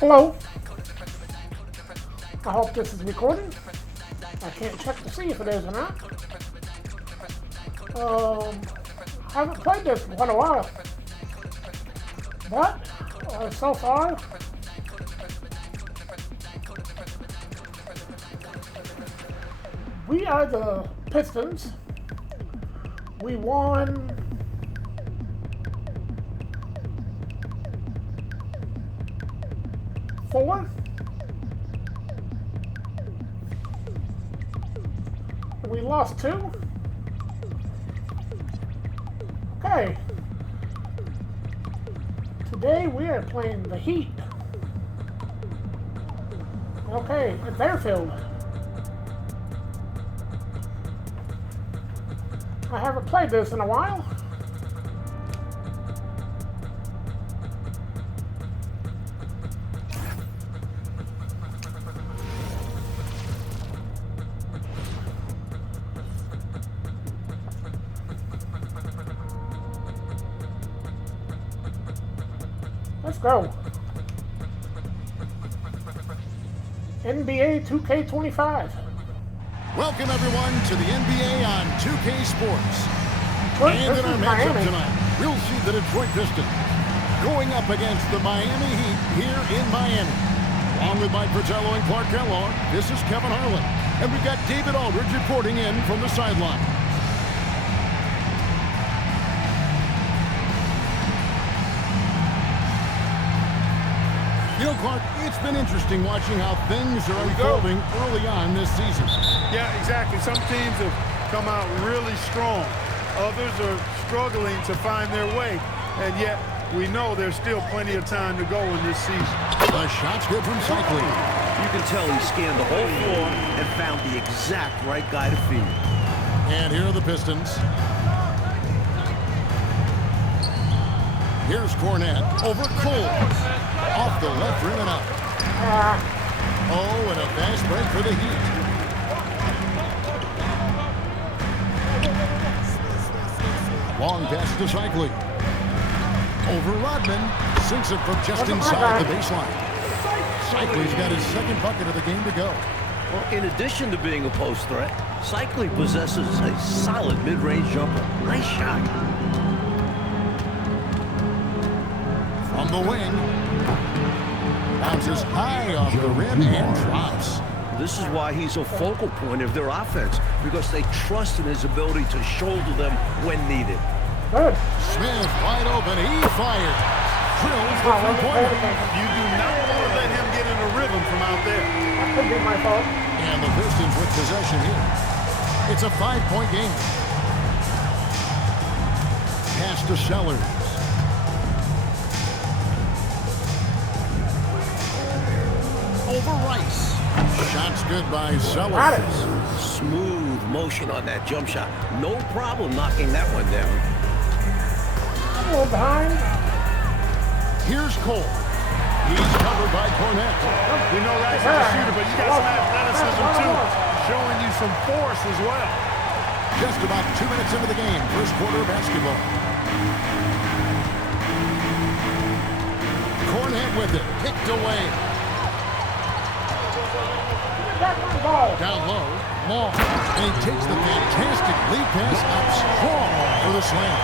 Hello. I hope this is recording. I can't check to see if it is or not. I haven't played this for quite a while. But, so far, we are the Pistons. We won 4. We lost 2. Okay. Today we are playing the Heat. Okay, at their field. I haven't played this in a while. Let's go. NBA 2K25. Welcome everyone to the NBA on 2K Sports. And in our matchup tonight, we'll see the Detroit Pistons going up against the Miami Heat here in Miami. Along with Mike Fratello and Clark Kellogg, this is Kevin Harlan. And we've got David Aldridge reporting in from the sideline. You know, Clark, it's been interesting watching how things are unfolding early on this season. Yeah, exactly. Some teams have come out really strong. Others are struggling to find their way. And yet, we know there's still plenty of time to go in this season. The shot's good from Cycling. You can tell he scanned the whole floor and found the exact right guy to feed. And here are the Pistons. Here's Cornette over Cole. Off the left rim and out. Oh, and a fast break for the Heat. Long pass to Cycling. Over Rodman. Sinks it from just inside the baseline. Cycling's got his second bucket of the game to go. Well, in addition to being a post threat, Cycling possesses a solid mid-range jumper. Nice shot. From the wing. Bounces high off the rim and drops. This is why he's a focal point of their offense, because they trust in his ability to shoulder them when needed. Good. Smith wide open. He fires. Drills the three-pointer. You do not want to let him get in a rhythm from out there. That could be my fault. And the Pistons with possession here. It's a 5-point game. Pass to Sellers. Over Rice. Shot's good by Sellers. Smooth motion on that jump shot. No problem knocking that one down. A little behind. Here's Cole. He's covered by Cornette. We know Rice is a shooter, but he's got some athleticism too, showing you some force as well. Just about 2 minutes into the game. First quarter of basketball. Cornette with it. Picked away. Down low, Long, and he takes the fantastic lead pass out strong for the slam.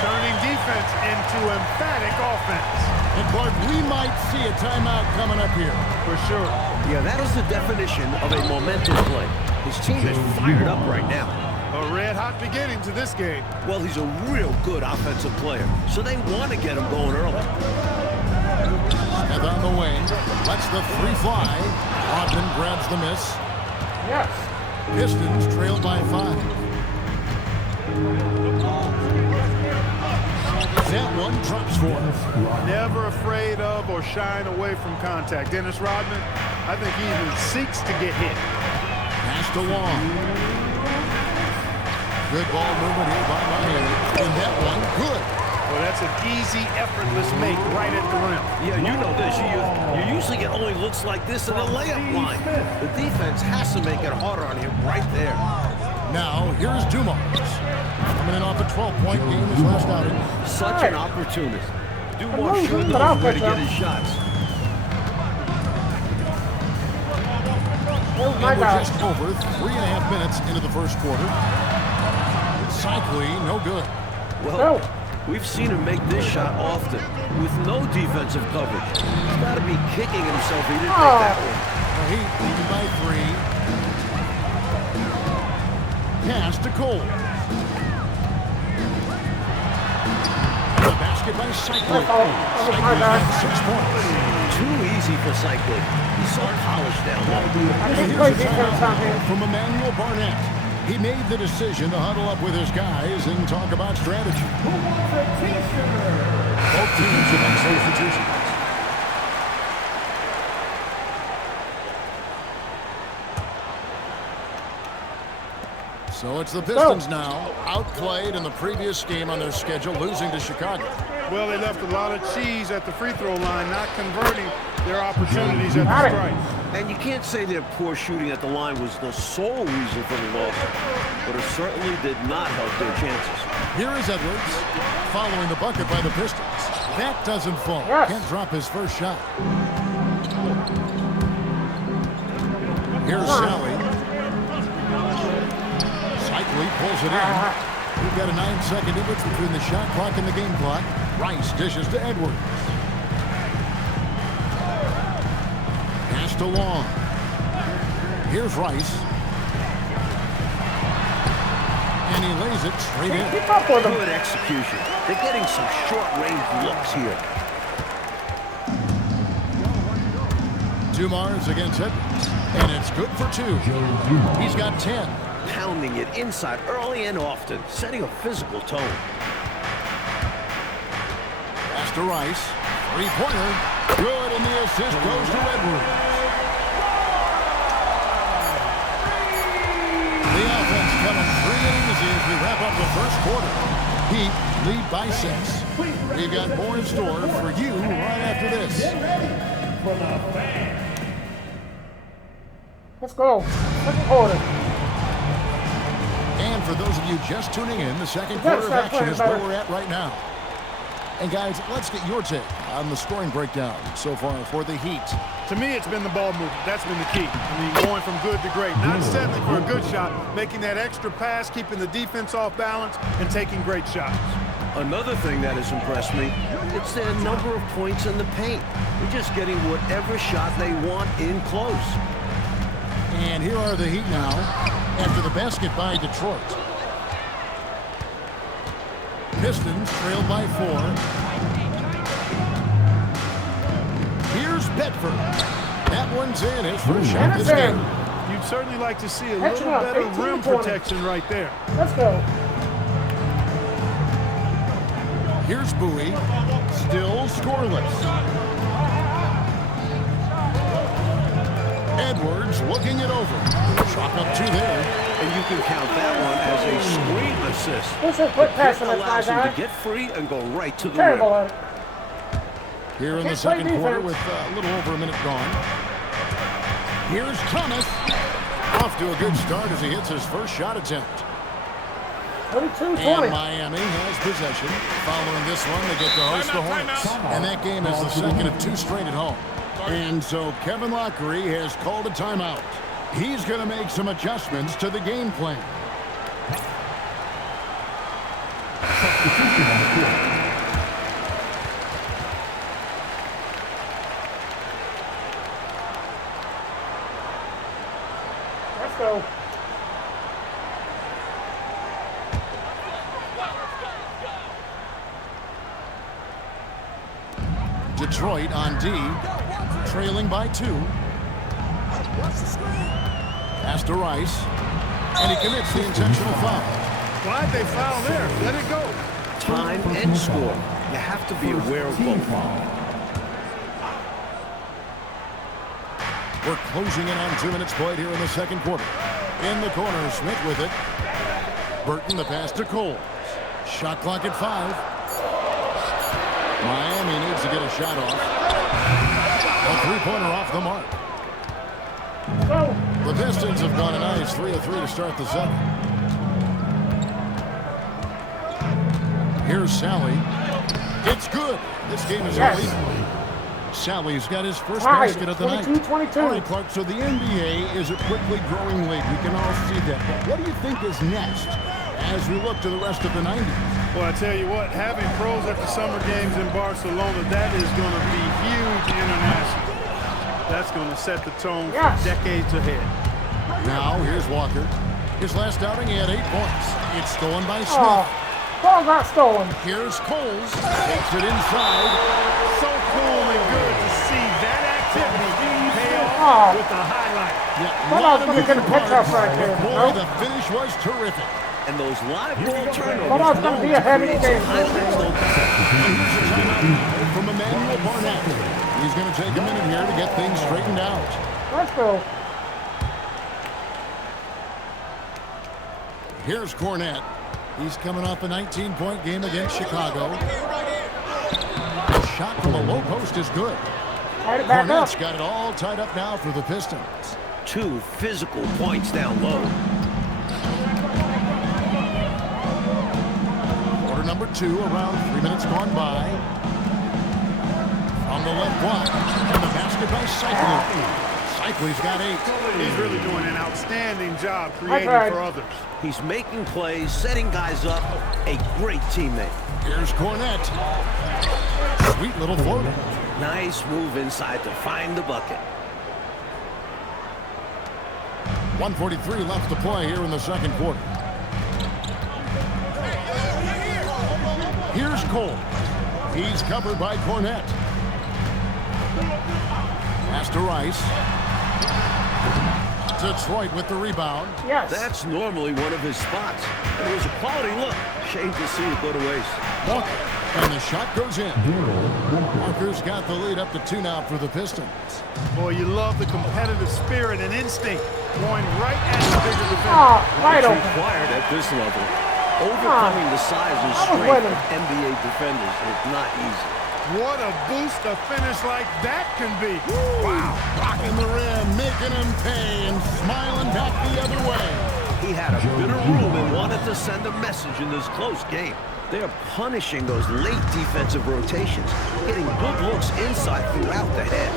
Turning defense into emphatic offense. And Clark, we might see a timeout coming up here. For sure. Yeah, that is the definition of a momentum play. His team is fired up right now. A red-hot beginning to this game. Well, he's a real good offensive player, so they want to get him going early. Smith on the wing, lets the three fly. Rodman grabs the miss. Yes. Pistons trail by 5. That one drops for him. Never afraid of or shying away from contact. Dennis Rodman, I think he even seeks to get hit. Pass to Long. Good ball movement here by Miami. And that one, good. Well, that's an easy, effortless make right at the rim. Yeah, you know this. You usually get only looks like this in the layup line. The defense has to make it harder on him right there. Now, here's Dumars. Coming in off a 12-point game his last outing. Such an opportunist. Dumars moving, sure but I'll knows where to catch get up. his shots. Oh my And we're God. just over 3.5 minutes into the first quarter. Cycli, no good. Well, No. we've seen him make this shot often with no defensive coverage. He's got to be kicking himself he didn't make that one. The Heat leading by 3. Pass to Cole. The basket by Cycli. Oh my God. 6 points. Too easy for Cycli. He's so polished down there. I think Here's play a defense on timeout him. from Emmanuel Barnett. He made the decision to huddle up with his guys and talk about strategy. Both teams have made substitutions. So it's the Pistons now, outplayed in the previous game on their schedule, losing to Chicago. Well, they left a lot of cheese at the free throw line, not converting their opportunities at the strike. And you can't say their poor shooting at the line was the sole reason for the loss, but it certainly did not help their chances. Here is Edwards, following the bucket by the Pistons. That doesn't fall. Yes. Can't drop his first shot. Here's Sally. Cycli pulls it in. We've got a 9-second difference between the shot clock and the game clock. Rice dishes to Edwards. Pass to Long. Here's Rice. And he lays it straight in. Keep up with him. Good execution. They're getting some short-range looks here. Dumars against Edwards. And it's good for 2. He's got 10. Pounding it inside early and often, setting a physical tone. Pass to Rice. Three-pointer. Good, and the assist goes to Edwards. The offense coming free and easy as we wrap up the first quarter. Heat lead by 6. We've got more in store for you right after this. Let's go. Second quarter. And for those of you just tuning in, the second You gotta quarter of start action is playing where better. we're at right now. And guys, let's get your take on the scoring breakdown so far for the Heat. To me, it's been the ball movement. That's been the key. I mean, going from good to great. Not settling for a good shot, making that extra pass, keeping the defense off balance, and taking great shots. Another thing that has impressed me, it's their number of points in the paint. They're just getting whatever shot they want in close. And here are the Heat now after the basket by Detroit. Pistons trailed by 4. Here's Bedford. That one's in. His first shot this game. You'd certainly like to see a Catch little him up, better 18 rim points. protection right there. Let's go. Here's Bowie. Still scoreless. Edwards looking it over. Chalk up 2 there. And you can count that one as a screen assist. This is a quick pass It on this allows guy. him to get free and go right to the Terrible rim. at it. Here in the Can't play second quarter defense. with a little over a minute gone. Here's Thomas. Off to a good start as he hits his first shot attempt. 22-20. And Miami has possession. Following this one, they get to host the Hornets. And that game is the second of 2 straight at home. And so Kevin Lockery has called a timeout. He's going to make some adjustments to the game plan. Let's go. Detroit on D, trailing by 2. Pass to Rice, and he commits the intentional foul. Why'd they foul there? Let it go. Time and score. You have to be aware of both. We're closing in on 2 minutes played here in the second quarter. In the corner, Smith with it. Burton the pass to Cole. Shot clock at 5. Miami needs to get a shot off. A three-pointer off the mark. Go. The Pistons have gone a nice 3 of 3 to start the second. Here's Sally. It's good. This game is Yes. illegal. Sally's got his first Tied, basket of the night. 22-22. All right, Clark, so the NBA is a quickly growing league. We can all see that. But what do you think is next as we look to the rest of the 90s? Well, I tell you what, having pros at the Summer Games in Barcelona, that is going to be huge internationally. That's going to set the tone for decades ahead. Now, here's Walker. His last outing, he had 8 points. It's stolen by Smith. Oh, ball got stolen. Here's Coles. Takes it inside. So cool and good to see that activity pay off Oh. with the highlight. Yeah, Thought I was going to get a pickup right there. Boy, Nope. the finish was terrific. And those live ball turnovers. Thought I was going to be ahead of the game. Highlights don't count. And here's a timeout from Emmanuel Barnett. He's going to take a minute here to get things straightened out. Let's go. Here's Cornette. He's coming off a 19-point game against Chicago. The shot from the low post is good. Tied it back up. Cornette's got it all tied up now for the Pistons. 2 physical points down low. Quarter number 2, around 3 minutes gone by. From the left block, and the basket by Cycli. Cycli's got 8. He's really doing an outstanding job creating tried. for others. He's making plays, setting guys up. A great teammate. Here's Cornette. Sweet little floater. Nice move inside to find the bucket. 1:43 left to play here in the second quarter. Here's Cole. He's covered by Cornette. Pass to Rice. Detroit with the rebound. Yes. That's normally one of his spots. And it was a quality look. Shame to see it go to waste. Walker. And the shot goes in. Walker's got the lead up to 2 now for the Pistons. Boy, you love the competitive spirit and instinct going right at the bigger defender. Oh, right It's open. required at this level. Overcoming the size and I was strength winning. of NBA defenders is not easy. What a boost a finish like that can be. Wow. Rocking the rim, making him pay, and smiling back the other way. He had a bit of room and wanted to send a message in this close game. They're punishing those late defensive rotations, getting good looks inside throughout the head.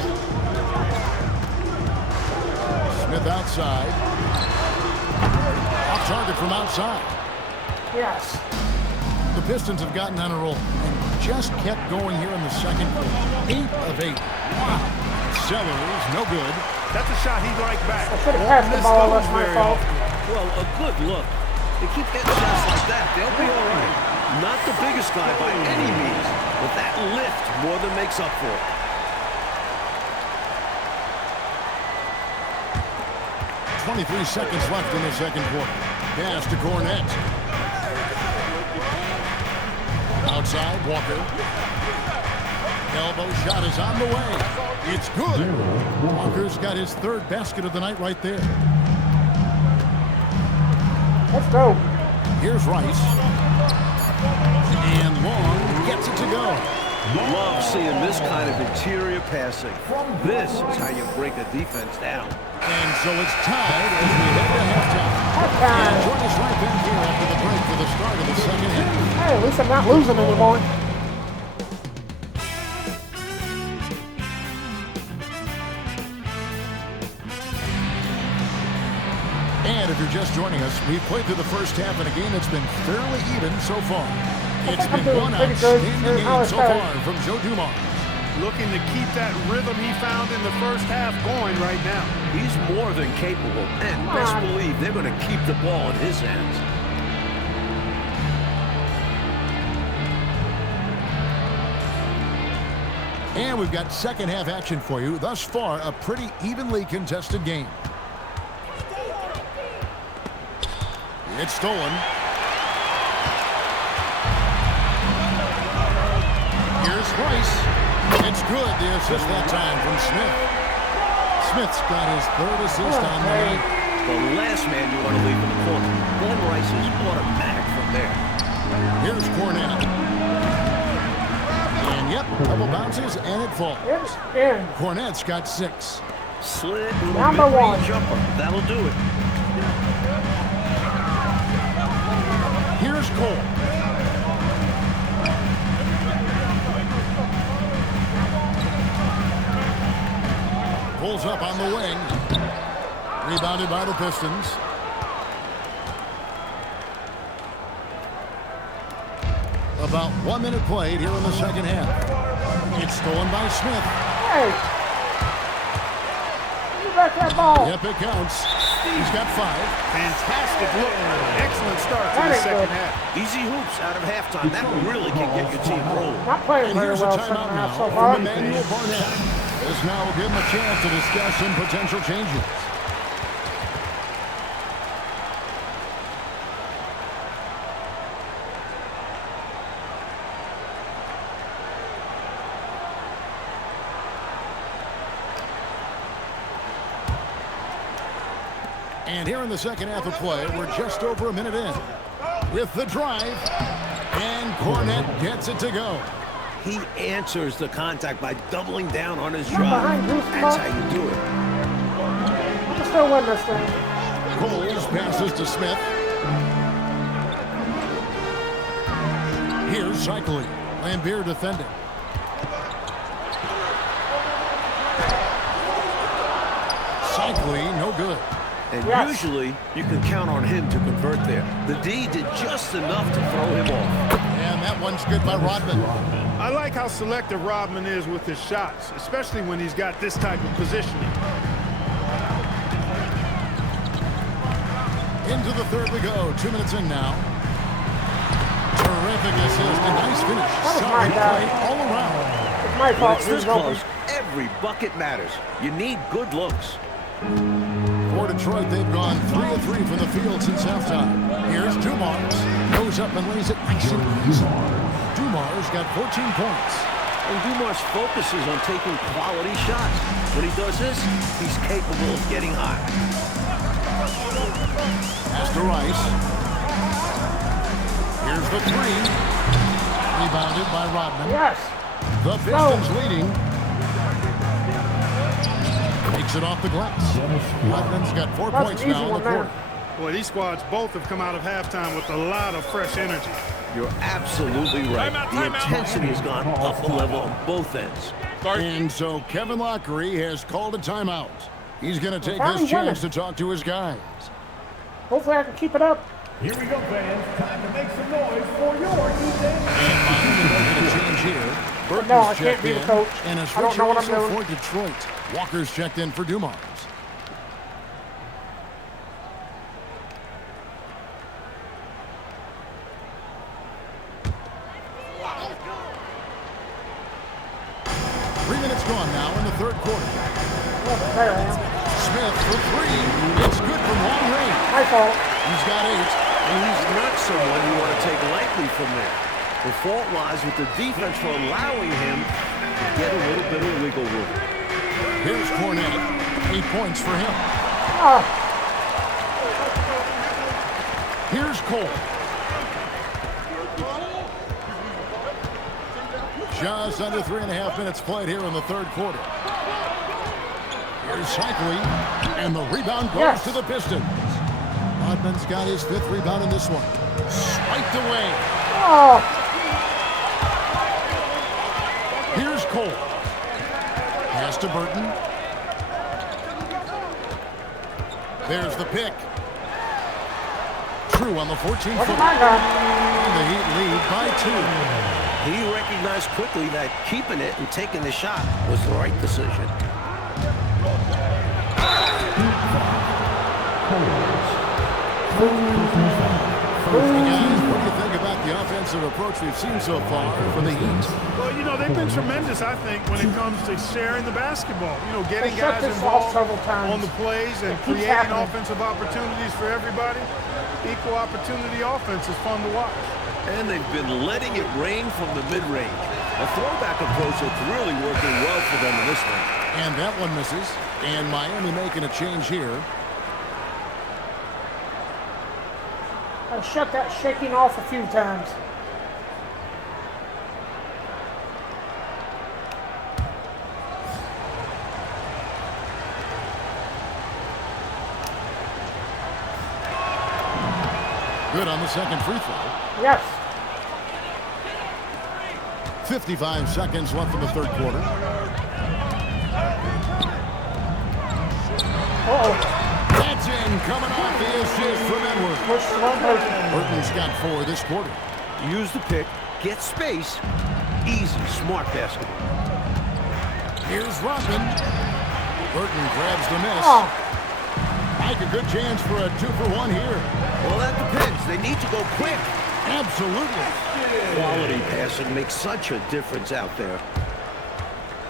Smith outside. Off target from outside. Yes. The Pistons have gotten on a roll and just kept going here in the second quarter. 8 of 8. Wow. Sellers, no good. That's a shot he'd like back. I should have passed the ball. That's my fault. Well, a good look. They keep getting shots like that, they'll be all right. Not the biggest guy by any means, but that lift more than makes up for it. .23 seconds left in the second quarter. Pass to Cornette. Outside, Walker. Elbow shot is on the way. It's good. Walker's got his 3rd basket of the night right there. Let's go. Here's Rice. And Long gets it to go. Love seeing this kind of interior passing. This is how you break a defense down. And so it's tied as we head to halftime. And join us right back here after the break for the start of the second half. Hey, at least I'm not losing anymore. And if you're just joining us, we've played through the first half in a game that's been fairly even so far. It's been doing one pretty good. outstanding How game is so that? far from Joe Dumars. Looking to keep that rhythm he found in the first half going right now. He's more than capable, and best believe they're going to keep the ball in his hands. And we've got second half action for you. Thus far, a pretty evenly contested game. It's stolen. Here's Rice. It's good. The assist that time from Smith. Smith's got his 3rd assist on the night. The last man you want to leave in the corner. Glenn Rice is automatic from there. Here's Cornette. And yep, couple bounces and it falls. It's in. Cornette's got 6. Slick Number mid-range 1. jumper. That'll do it. Here's Cole. Pulls up on the wing. Rebounded by the Pistons. About 1 minute played here in the second half. It's stolen by Smith. Hey! Give me back that ball. Yep, it counts. He's got 5. Fantastic look. Excellent start to That the ain't second good. half. Easy hoops out of halftime. That really can get your team rolling. Not playing And very here's a well second timeout half now so from far. Emmanuel Barnett. This now will give him a chance to discuss some potential changes. And here in the second half of play, we're just over a minute in. With the drive, and Cornette gets it to go. He answers the contact by doubling down on his Not drive. behind Bruce That's Buck. how you do it. We can still win this thing. Coles passes to Smith. Here's Shikely. Lambeer defending. Shikely, no good. And Yes. usually, you can count on him to convert there. The D did just enough to throw him off. And that one's good by Rodman. I like how selective Rodman is with his shots, especially when he's got this type of positioning. Into the third we go. 2 minutes in now. Terrific assist. A nice finish. was Solid my guy. play all around. It's my When fault. it's He this was open. close, every bucket matters. You need good looks. For Detroit, they've gone 3 of 3 from the field since halftime. Here's Dumars. Goes up and lays it nice and easy. Dumars got 14 points. And Dumars focuses on taking quality shots. When he does this, he's capable of getting hot. Pass to Rice. Here's the 3. Rebounded by Rodman. Yes. The Pistons leading. Takes it off the glass. Rodman's got 4 That's points an easy now in the one there. court. Boy, these squads both have come out of halftime with a lot of fresh energy. You're absolutely right. The intensity has gone up a level on both ends. And so Kevin Lockery has called a timeout. He's going to take finally this chance winning. to talk to his guys. Hopefully I can keep it up. Here we go, fans. Time to make some noise for your team. And Miami making a change here. Burton's No, I can't checked be the in, coach. and a I switch don't know what I'm also doing. for Detroit. Walker's checked in for Dumars. Gone now in the third quarter. Oh, there I am. Smith for 3. It's good from long range. My fault. He's got 8. And he's not someone you want to take lightly from there. The fault lies with the defense for allowing him to get a little bit of wiggle room. Here's Cornette. 8 points for him. Oh, Here's Cole. Just under 3.5 minutes played here in the third quarter. Here's Shikely, and the rebound goes Yes. to the Pistons. Rodman's got his 5th rebound in this one. Swiped away. oh, Here's Cole. Pass to Burton. There's the pick. True on the 14-footer. look at my guy. And the Heat lead by 2. He recognized quickly that keeping it and taking the shot was the right decision. Hey guys, what do you think about the offensive approach we've seen so far for the Heat? Well, you know, they've been tremendous, I think, when it comes to sharing the basketball. You know, getting They shut guys this off involved several times. on the plays and It keeps creating happening. offensive opportunities for everybody. Equal opportunity offense is fun to watch. And they've been letting it rain from the mid-range. A throwback approach that's really working well for them in this one. And that one misses. And Miami making a change here. I shut that shaking off a few times. Good on the second free throw. Yes. 55 seconds left in the third quarter. Uh-oh. That's in, coming off the assist from Edwards. Push one person. Burton's got 4 this quarter. Use the pick, get space. Easy, smart basketball. Here's Rodman. Burton grabs the miss. Oh. Like a good chance for a 2-for-1 here. Well, that depends. They need to go quick. Absolutely. Quality passing makes such a difference out there.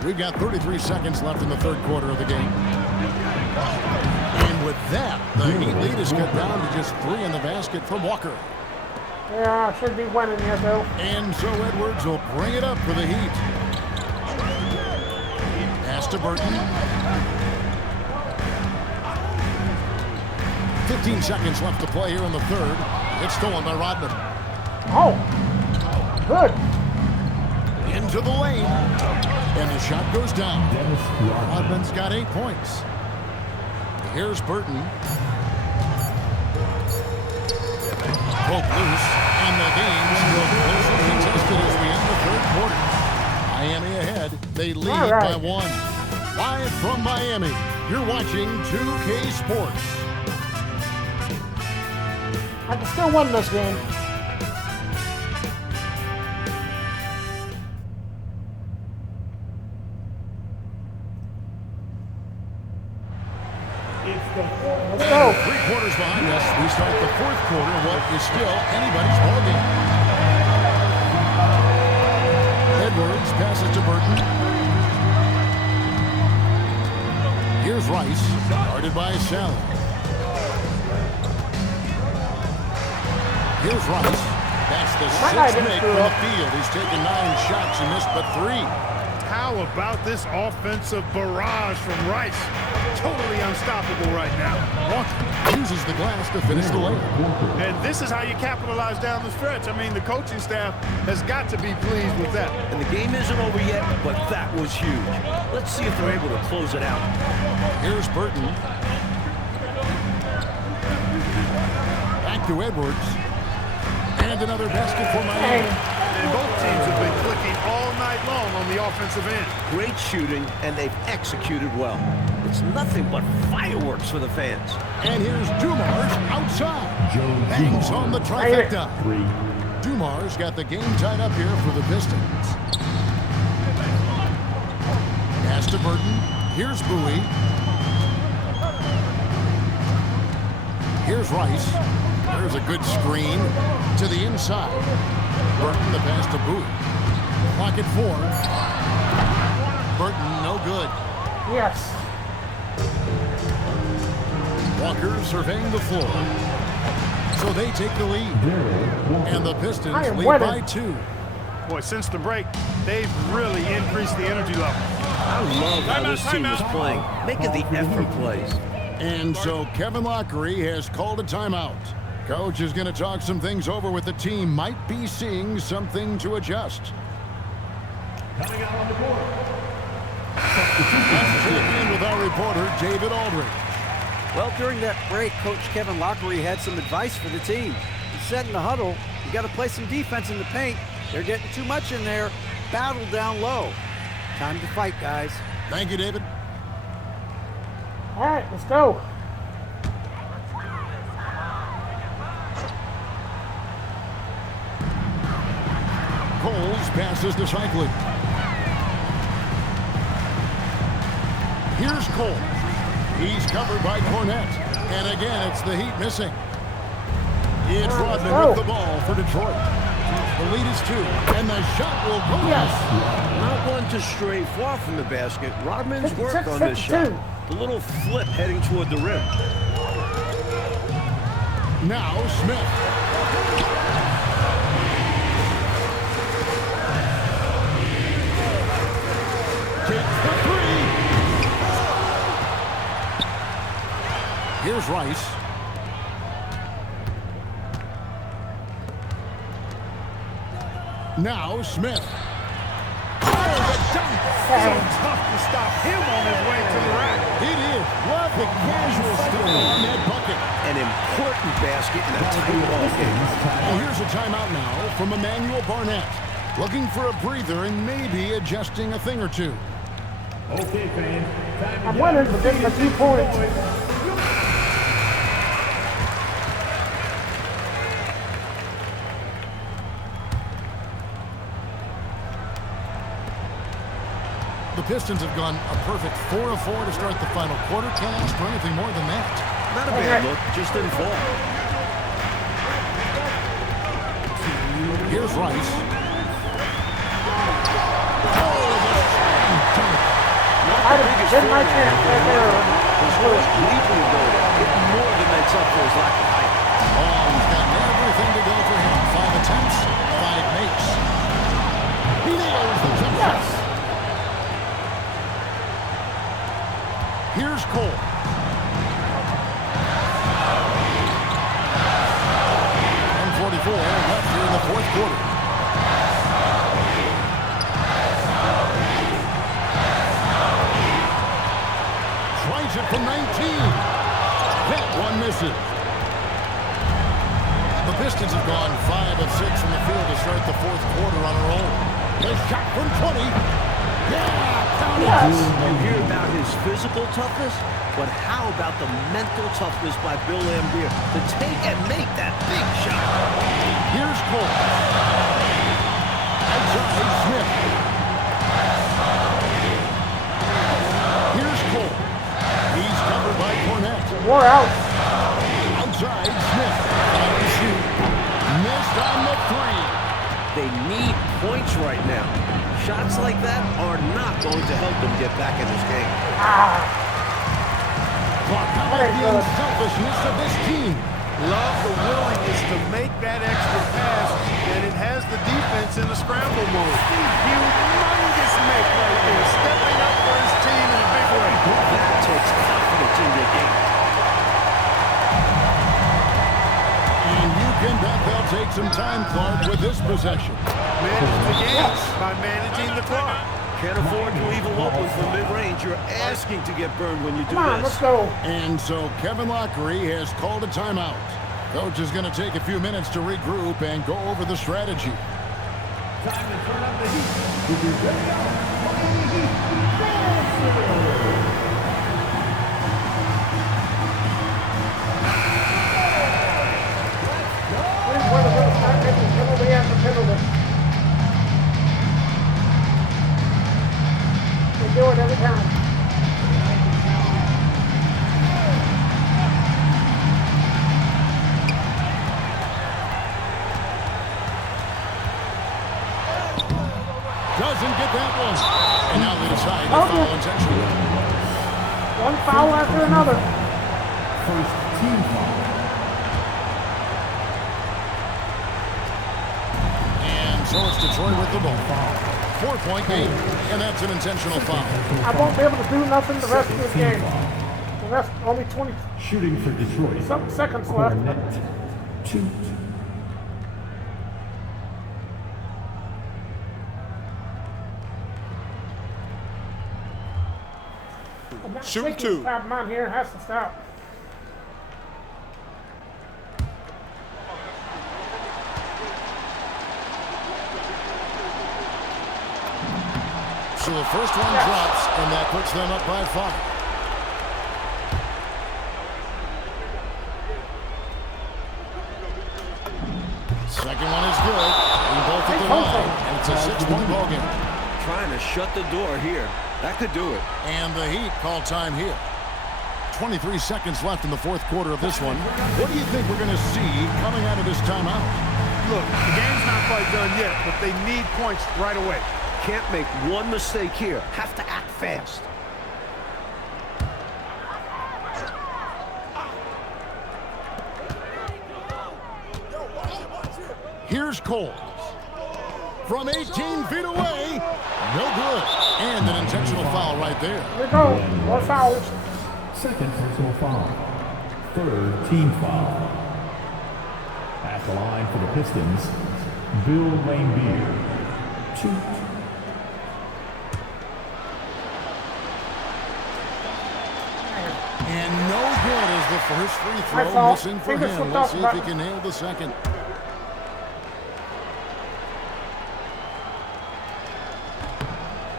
We've got 33 seconds left in the third quarter of the game. And with that, the Heat lead is cut down to just 3 in the basket from Walker. Yeah, should be winning here, though. And so Edwards will bring it up for the Heat. Pass to Burton. 15 seconds left to play here in the third. It's stolen by Rodman. Oh. Good. Into the lane. And the shot goes down. Rodman's got 8 points. Here's Burton. Poke loose. And the game's still close and contested as we end the third quarter. Miami ahead. They lead by 1. Live from Miami, you're watching 2K Sports. I can still win this game. It's the fourth. Let's go. 3 quarters behind us. We start the fourth quarter. What is still anybody's ballgame. Edwards passes to Burton. Here's Rice, guarded by Sally. Here's Rice. That's the 6th make from the field. He's taken 9 shots and missed but 3. How about this offensive barrage from Rice? Totally unstoppable right now. Walker uses the glass to finish the layup. And this is how you capitalize down the stretch. I mean, the coaching staff has got to be pleased with that. And the game isn't over yet, but that was huge. Let's see if they're able to close it out. Here's Burton. Back to Edwards. And another basket for Miami. And both teams have been clicking all night long on the offensive end. Great shooting, and they've executed well. It's nothing but fireworks for the fans. And here's Dumars outside. Bangs on the trifecta. Dumars got the game tied up here for the Pistons. Pass to Burton. Here's Bowie. Here's Rice. There's a good screen to the inside. Burton the pass to Bowie. Clock at 4. Burton no good. Yes. Walker surveying the floor. So they take the lead. And the Pistons lead by 2. Boy, since the break, they've really increased the energy level. I love how this team is playing, making the effort plays. And so Kevin Lockery has called a timeout. Coach is going to talk some things over with the team. Might be seeing something to adjust. Coming out on the court. Let's check in with our reporter, David Aldridge. Well, during that break, Coach Kevin Lockery had some advice for the team. He said in the huddle, you got to play some defense in the paint. They're getting too much in there. Battle down low. Time to fight, guys. Thank you, David. All right, let's go. Coles passes to Cycling. Here's Cole. He's covered by Cornette. And again, it's the Heat missing. It's Rodman with the ball for Detroit. The lead is 2, and the shot will go. Yes. Not one to stray far from the basket. Rodman's worked on this 56-52. shot. The little flip heading toward the rim. Now Smith. Takes the 3. Here's Rice. Now Smith. Oh, the dunk! So tough to stop him on his way to the rack. It is. Love the casual stuff on that bucket. An important basket in a tight ball game. Well, here's a timeout now from Emmanuel Barnett. Looking for a breather and maybe adjusting a thing or two. Okay, fans. Time to I'm get winning, your but getting the 2 points. The Pistons have gone a perfect 4 of 4 to start the final quarter. Can't ask for anything more than that. Not a bad look, just didn't fall. Here's Rice. I didn't my chance right there. His leaping ability, it more than makes up for his lack of height. Oh, he's got everything to go for him. 5 attempts, 5 makes. He nails the jump shot. Here's Cole. .44 left here in the fourth quarter. Tries it from 19. That one misses. The Pistons have gone 5 of 6 from the field to start the fourth quarter on a roll. A shot from 20. Yeah, count it. You hear about his physical toughness, but how about the mental toughness by Bill Laimbeer to take and make that big shot? Here's Cole. Outside Smith. Here's Cole. He's covered by Cornette. Wore out. Outside Smith. Trying to shoot. Missed on the 3. They need points right now. Shots like that are not going to help them get back in this game. Clark, how about the unselfishness of this team? Love the willingness to make that extra pass, and it has the defense in the scramble mode. Humongous make right there, stepping up for his team in a big way. That takes confidence in your game. And you can bet they'll take some time, Clark, with this possession. Manage the game by managing the clock. Can't afford to leave them open from mid-range. You're asking to get burned when you do Come on, this. let's go. And so Kevin Lockery has called a timeout. Coach is going to take a few minutes to regroup and go over the strategy. Time to turn up the heat with your very own Miami Heat Dancer. Here's where they're going to start making penalty after penalty. They do it every time. Doesn't get that one. And now they decide to foul intentionally. One foul after another. First team foul. And so it's Detroit with the ball. 4-point game. And that's an intentional foul. I won't be able to do nothing the rest of this game. The rest, only 20 Shooting for Detroit. something seconds left. Cornette. 2. Shoot 2. Top man here has to stop. So the first one drops, and that puts them up by 5. Second one is good. We both at the line, and it's a 6-point ball game. Trying to shut the door here. That could do it. And the Heat call time here. 23 seconds left in the fourth quarter of this one. What do you think we're going to see coming out of this timeout? Look, the game's not quite done yet, but they need points right away. Can't make one mistake here. Have to act fast. Here's Cole. From 18 feet away. No good. And an intentional foul right there. Here we go. More fouls. Second personal foul. Third team foul. At the line for the Pistons, Bill Laimbeer. 2. And no good as the first free My throw fault. missing for Fingers him. slipped Let's off see the if he button. can nail the second.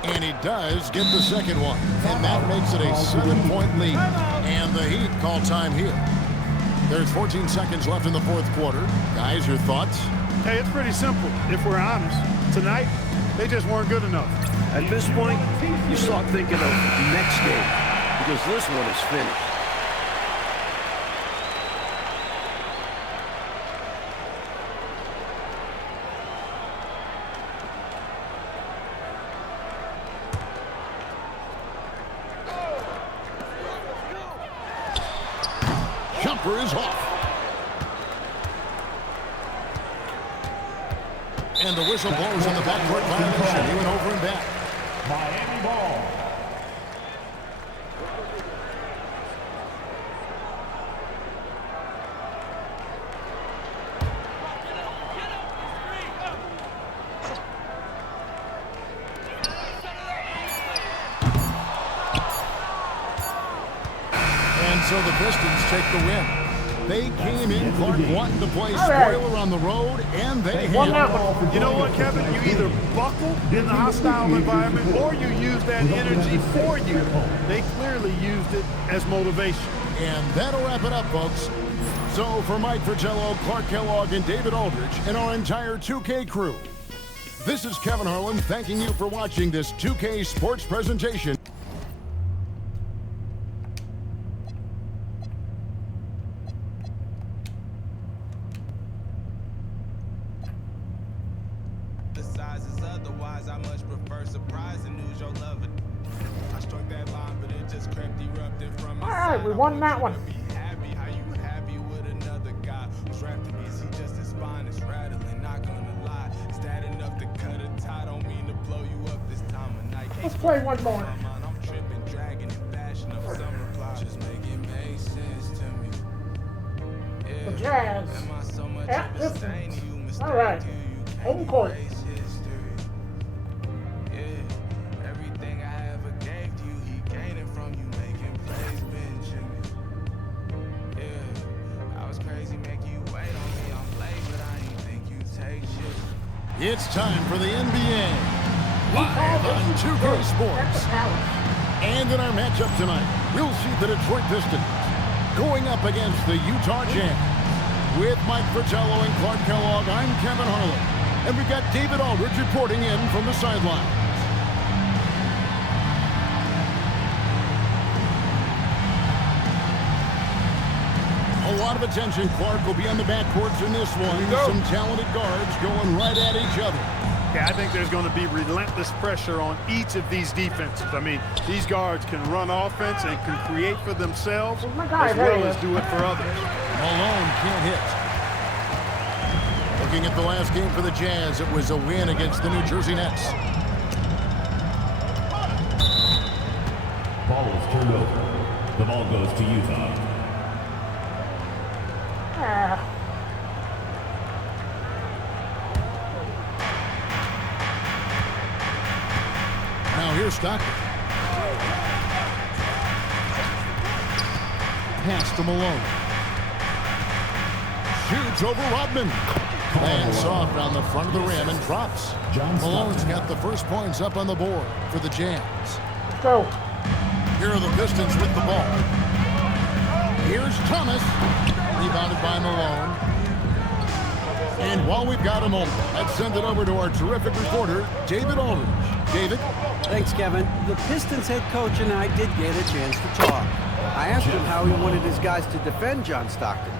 And he does get the second one. And that makes it a 7-point lead. And the Heat call time here. There's 14 seconds left in the fourth quarter. Guys, your thoughts? Hey, it's pretty simple, if we're honest. Tonight, they just weren't good enough. At this point, you start thinking of next game, because this one is finished. Jumper is off. And the whistle blows on the backcourt violation. He went over and back. Miami ball. And so the Pistons take the win. They came in, Clark, wanting to play spoiler on the road, and they handled. You know what, Kevin? You either buckle in the hostile environment or you use that energy for you. They clearly used it as motivation. And that'll wrap it up, folks. So for Mike Fratello, Clark Kellogg, and David Aldridge, and our entire 2K crew, this is Kevin Harlan thanking you for watching this 2K Sports presentation. Otherwise, I much prefer surprise and news your love. I struck that line, but it just crept erupted from my All right, we won that one. Be happy, how you happy with another guy? Strapped to me, see just his spine is rattling. Not gonna lie, is that enough to cut a tie? Don't mean to blow you up this time of night. Let's play one more. I'm tripping, dragging, and bashing up summer clouds. Just make it make sense to me. Yeah. The Jazz Am I so much at of a stain Pistons. to you? Mistake All right, to you? home court. It's time for the NBA. Live on 2K Sports. And in our matchup tonight, we'll see the Detroit Pistons going up against the Utah Jazz. With Mike Fratello and Clark Kellogg, I'm Kevin Harlan. And we've got David Aldridge reporting in from the sideline. A lot of attention. Clark will be on the backcourts in this one. Some talented guards going right at each other. Yeah, I think there's going to be relentless pressure on each of these defenses. I mean, these guards can run offense and can create for themselves as well as do it for others. Malone can't hit. Looking at the last game for the Jazz, it was a win against the New Jersey Nets. Ball is turned over. The ball goes to Utah. Now here's Stockton. Pass to Malone. Shoots over Rodman. Lands soft on the front of the rim and drops. Malone's got the first points up on the board for the Jazz. Go. Here are the Pistons with the ball. Here's Thomas. Rebounded by Malone. And while we've got a moment, let's send it over to our terrific reporter, David Aldridge. David? Thanks, Kevin. The Pistons head coach and I did get a chance to talk. I asked him how he wanted his guys to defend John Stockton.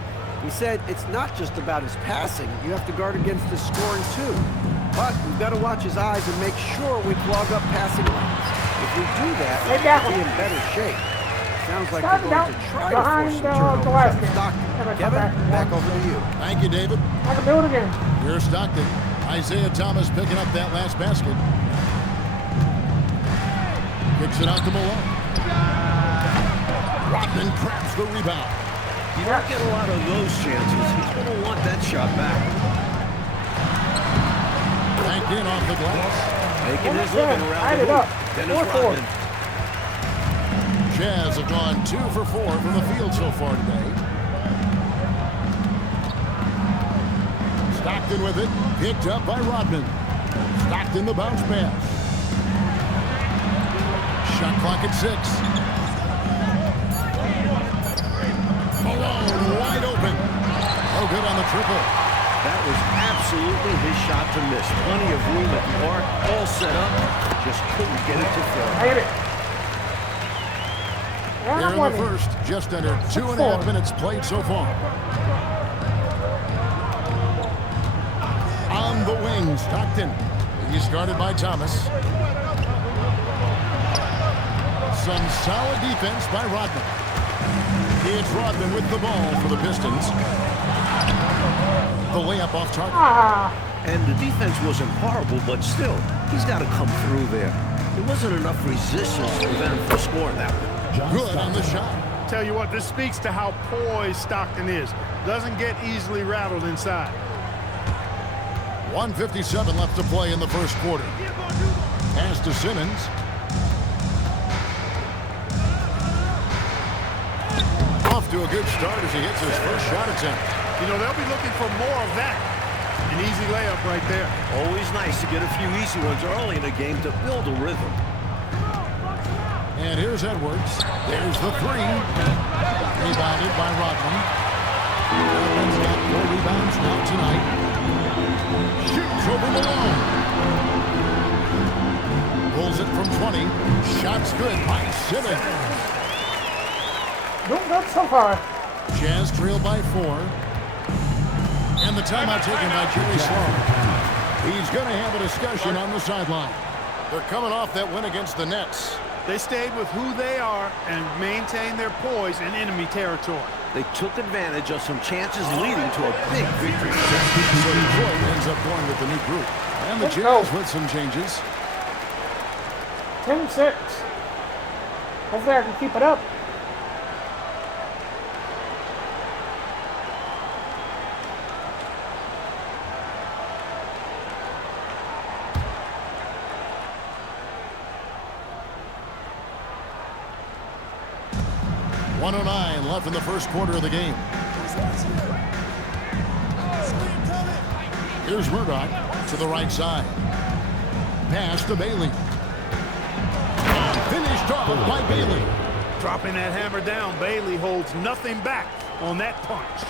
He said it's not just about his passing. You have to guard against his scoring, too. But we've got to watch his eyes and make sure we clog up passing lanes. If we do that, we'll be in better shape. Sounds like we're going to try to force some turnovers on Stockton. Kevin, back over to you. Thank you, David. I can do it again. Here's Stockton. Isaiah Thomas picking up that last basket. Kicks it out to Malone. Rodman grabs the rebound. You don't get a lot of those chances. He's going to want that shot back. Banked in off the glass. Making his living around the hoop. Dennis Rodman. Jazz have gone 2 for 4 from the field so far today. Stockton with it. Picked up by Rodman. Stockton the bounce pass. Shot clock at 6. Malone wide open. Oh, good on the triple. That was absolutely his shot to miss. Plenty of room at the arc, all set up. Just couldn't get it to fall. I hit it. Here in the first, just under 2.5 minutes played so far. On the wing, Stockton. He's guarded by Thomas. Some solid defense by Rodman. It's Rodman with the ball for the Pistons. The layup off target. And the defense wasn't horrible, but still, he's got to come through there. There wasn't enough resistance to prevent him from scoring that one. Good on the shot. Tell you what, this speaks to how poised Stockton is. Doesn't get easily rattled inside. 1:57 left to play in the first quarter. Pass to Simmons. Off to a good start as he hits his first shot attempt. You know, they'll be looking for more of that. An easy layup right there. Always nice to get a few easy ones early in a game to build a rhythm. And here's Edwards. There's the three. Rebounded by Rodman. Rodman's got 4 rebounds now tonight. Shoots over Malone. Pulls it from 20. Shots good by Simmons. Doing good so far. Jazz trail by 4. And the timeout taken by Jerry Sloan. He's going to have a discussion on the sideline. They're coming off that win against the Nets. They stayed with who they are and maintained their poise in enemy territory. They took advantage of some chances leading to a big victory. So Detroit ends up going with the new group. And the Jazz with some changes. 10-6. Hopefully I can keep it up. .109 left in the first quarter of the game. Here's Murdoch to the right side. Pass to Bailey. Finished off by Bailey. Dropping that hammer down, Bailey holds nothing back on that punch.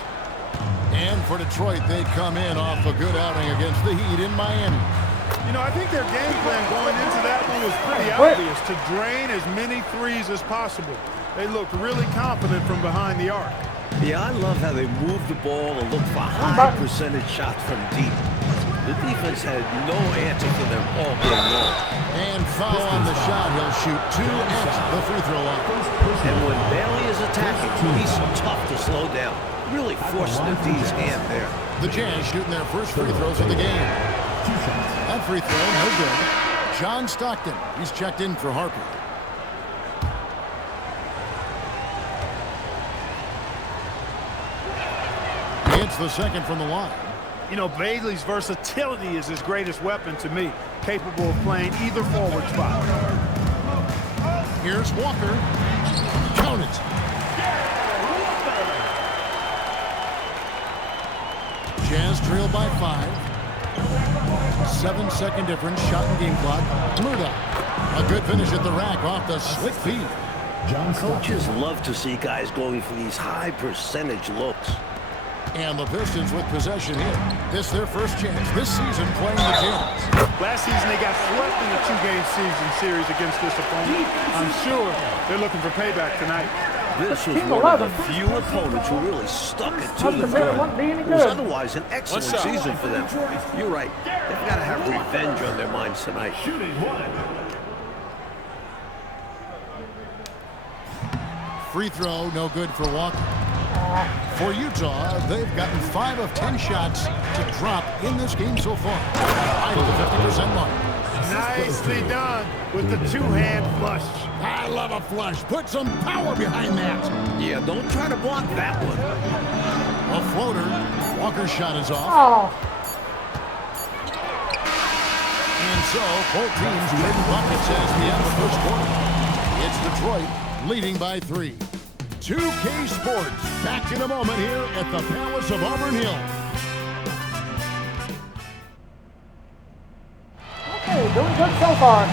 And for Detroit, they come in off a good outing against the Heat in Miami. You know, I think their game plan going into that one was pretty obvious, to drain as many threes as possible. They looked really confident from behind the arc. Yeah, I love how they move the ball and look for high percentage shots from deep. The defense had no answer for them all game long. And foul on the shot. He'll shoot 2 at the free throw line. And when Bailey is attacking, he's tough to slow down. Really forcing the D's hand there. The Jazz shooting their first free throws of the game. That free throw, no good. John Stockton, he's checked in for Harper. It's the second from the line. You know, Bailey's versatility is his greatest weapon to me, capable of playing either forward spot. Here's Walker. Count it. Jazz trail by 5. 7-second difference, shot and game clock. Murdoch. A good finish at the rack off the slick feed. Coaches love to see guys going for these high percentage looks. And the Pistons with possession here. This their first chance this season playing the Jazz. Last season they got swept in a 2-game season series against this opponent. I'm sure they're looking for payback tonight. This was one of the few opponents who really stuck it to the gun. It was otherwise an excellent season for them. You're right. They've got to have revenge on their minds tonight. Free throw, no good for Walker. For Utah, they've gotten 5 of 10 shots to drop in this game so far. Right at the 50% mark. Nicely done with the 2-hand flush. I love a flush. Put some power behind that. Yeah, don't try to block that one. A floater. Walker's shot is off. Oh, And so, both teams trading buckets as we end the first quarter. It's Detroit leading by 3. 2K Sports back in a moment here at the Palace of Auburn Hills. okay, doing good so far.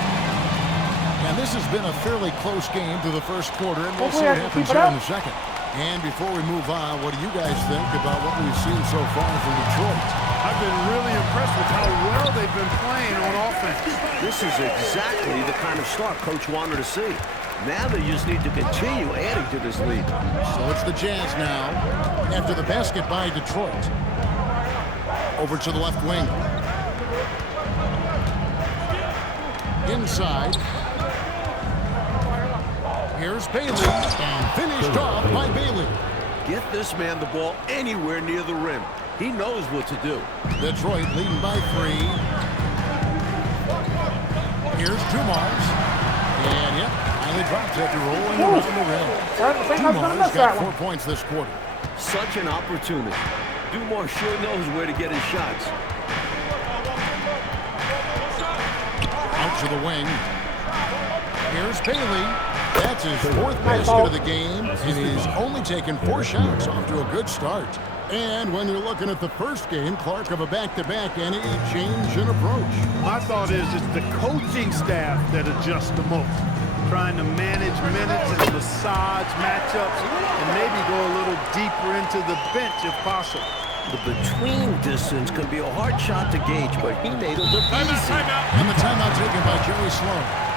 And this has been a fairly close game through the first quarter, and we'll see Hopefully I what can happens keep it here up. in the second. And before we move on, what do you guys think about what we've seen so far from Detroit? I've been really impressed with how well they've been playing on offense. This is exactly the kind of start Coach wanted to see. Now they just need to continue adding to this lead. So it's the Jazz now after the basket by Detroit. Over to the left wing. Inside. Here's Bailey, and finished off by Bailey. Get this man the ball anywhere near the rim. He knows what to do. Detroit leading by 3. Here's Dumars. And yep, finally drops after rolling around the rim. Dumars got 4 points this quarter. Such an opportunity. Dumars sure knows where to get his shots. Out to the wing. Here's Bailey. That's his 4th basket of the game, and he's only taken 4 shots off to a good start. And when you're looking at the first game, Clark, of a back-to-back, any change in approach? My thought is it's the coaching staff that adjusts the most. Trying to manage minutes and massage matchups and maybe go a little deeper into the bench if possible. The between distance can be a hard shot to gauge, but he made it look easy. And the timeout taken by Jerry Sloan.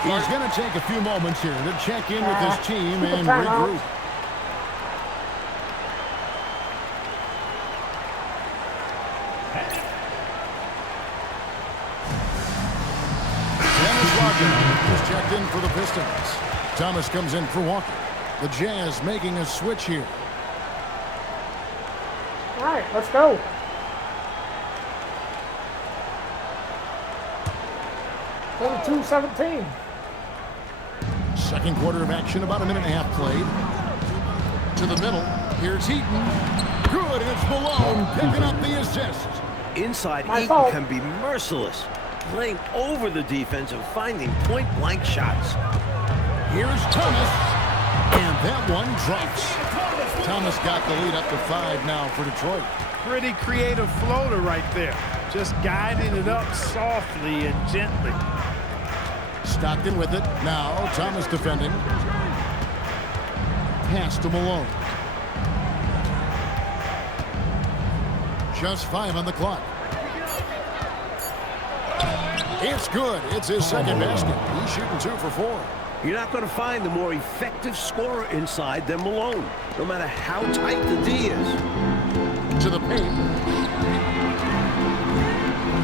He's going to take a few moments here to check in with his team and regroup. Dennis Rodman is checked in for the Pistons. Thomas comes in for Walker. The Jazz making a switch here. All right, let's go. (22-17). Second quarter of action, about a minute and a half played. To the middle, here's Heaton. Good, and it's Malone picking up the assist. Inside, My Eaton fault. can be merciless, playing over the defense and finding point-blank shots. Here's Thomas, and that one drops. Thomas got the lead up to 5 now for Detroit. Pretty creative floater right there. Just guiding it up softly and gently. Stockton with it. Now Thomas defending. Pass to Malone. Just 5 on the clock. It's good. It's his second basket. He's shooting 2 for 4. You're not going to find the more effective scorer inside than Malone, no matter how tight the D is. To the paint.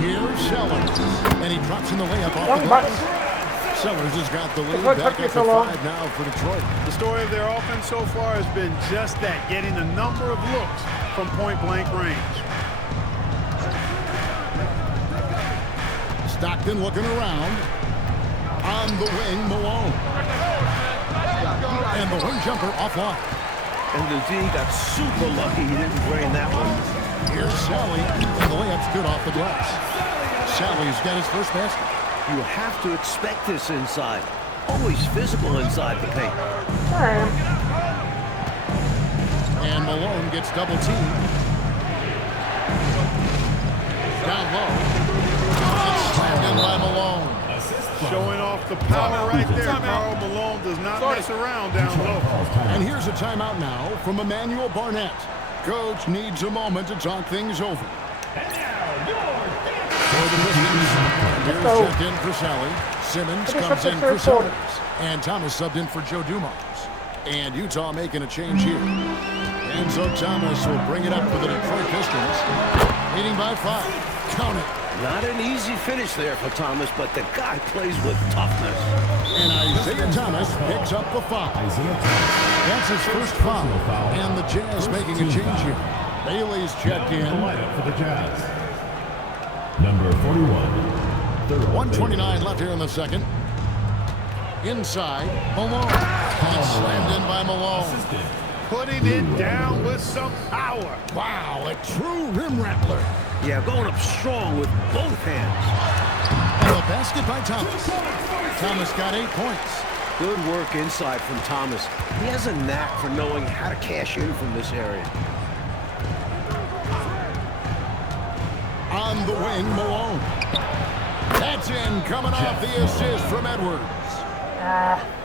Here's Sellers. And he drops in the layup off the glass. Sellers has got the lead back up to 5 now for Detroit. The story of their offense so far has been just that, getting a number of looks from point-blank range. Stockton looking around. On the wing, Malone. And the wing jumper offline. And the D got super lucky he didn't drain that one. Here's Sally, and the layup's good off the glass. Sally's got his first basket. You have to expect this inside. Always physical inside the paint. And Malone gets double teamed. Down low. It's slammed in by Malone. Showing off the power right there. Karl Malone does not mess around down low. And here's a timeout now from Emmanuel Barnett. Coach needs a moment to talk things over. For the Pistons, here's checked in for Sally. Simmons comes in for Sellers. And Thomas subbed in for Joe Dumars. And Utah making a change here. And so Thomas will bring it up for the Detroit Pistons. Leading by 5. Count it. Not an easy finish there for Thomas, but the guy plays with toughness. And Isaiah Thomas picks up the 5. That's his first foul. And the Jazz making a change here. Bailey's checked in. For the Jazz. Number 41. 1:29 left here in the second. Inside, Malone. And slammed in by Malone. Putting it down with some power. Wow, a true rim rattler. Yeah, going up strong with both hands. And a basket by Thomas. Thomas got 8 points. Good work inside from Thomas. He has a knack for knowing how to cash in from this area. On the wing, Malone. That's in, coming off the assist from Edwards.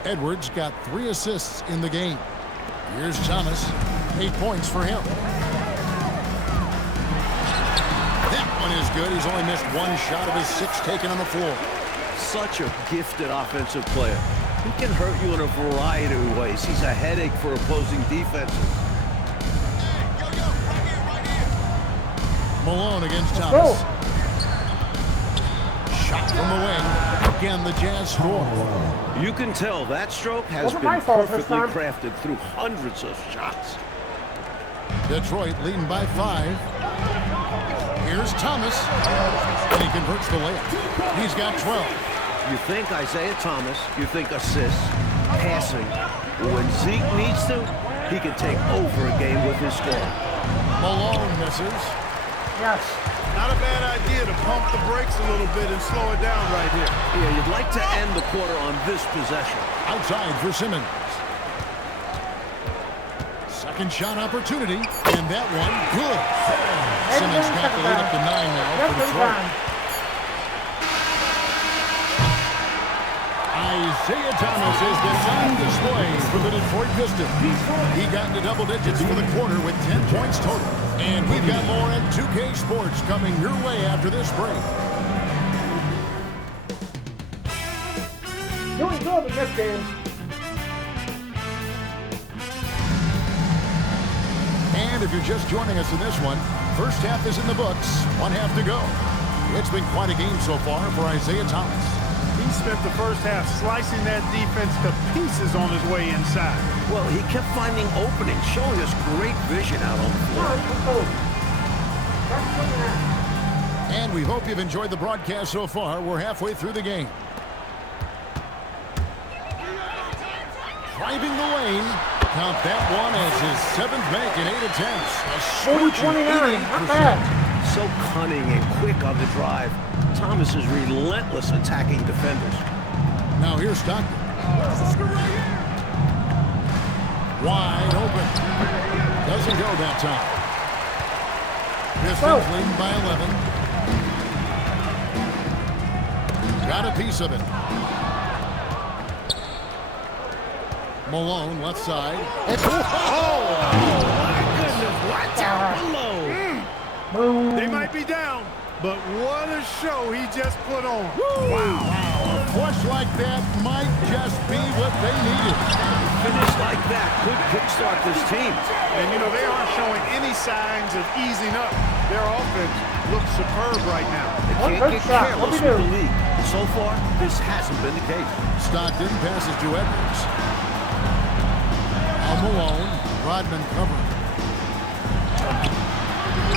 Edwards got 3 assists in the game. Here's Thomas. 8 points for him. That one is good. He's only missed 1 shot of his 6 taken on the floor. Such a gifted offensive player. He can hurt you in a variety of ways. He's a headache for opposing defenses. Malone against Thomas. Shot from the wing. Again, the Jazz score. You can tell that stroke has Wasn't my been fault this perfectly time. crafted through hundreds of shots. Detroit leading by 5. Here's Thomas. And he converts the layup. He's got 12. You think Isaiah Thomas, you think assists, passing. But when Zeke needs to, he can take over a game with his score. Malone misses. Yes. Not a bad idea to pump the brakes a little bit and slow it down right here. Yeah, you'd like to end the quarter on this possession. Outside for Simmons. Second shot opportunity. And that one, good. Simmons got the lead up to 9 now for Detroit. Isaiah Thomas has been on display for the Detroit Pistons. He got into double digits for the quarter with 10 points total. And we've got more on 2K Sports coming your way after this break. Doing good in this game. And if you're just joining us in this one, first half is in the books. 1 half to go. It's been quite a game so far for Isaiah Thomas. He spent the first half slicing that defense to pieces on his way inside. Well, he kept finding openings, showing us great vision out on the floor. And we hope you've enjoyed the broadcast so far. We're halfway through the game. Driving the lane. Count that one as his 7th make in 8 attempts. A scorching 40-29, not bad. So cunning and quick on the drive. Thomas is relentless attacking defenders. Now here's Stockton. Wide open. Doesn't go that time. Pistons leading by 11. Got a piece of it. Malone, left side. Oh, my goodness. What? Boom. They might be down, but what a show he just put on. Wow. A flush like that might just be what they needed. Finish like that could kickstart this team. And, you know, they aren't showing any signs of easing up. Their offense looks superb right now. They One can't good get shot. careless What do we with the do? league. So far, this hasn't been the case. Stockton passes to Edwards. Malone. Rodman covering.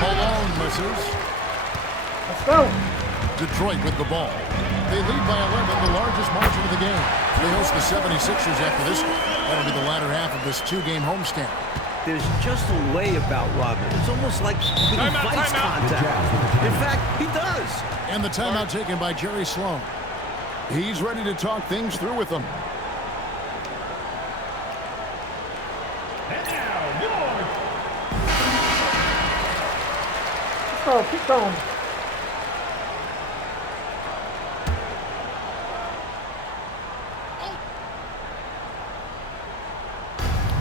Malone misses. Let's go. Detroit with the ball. They lead by 11, the largest margin of the game. They host the 76ers after this one. That'll be the latter half of this 2-game homestand. There's just a way about Rodman. It's almost like he invites contact. In fact, he does. And the timeout taken by Jerry Sloan. He's ready to talk things through with them. Let's go. Keep going.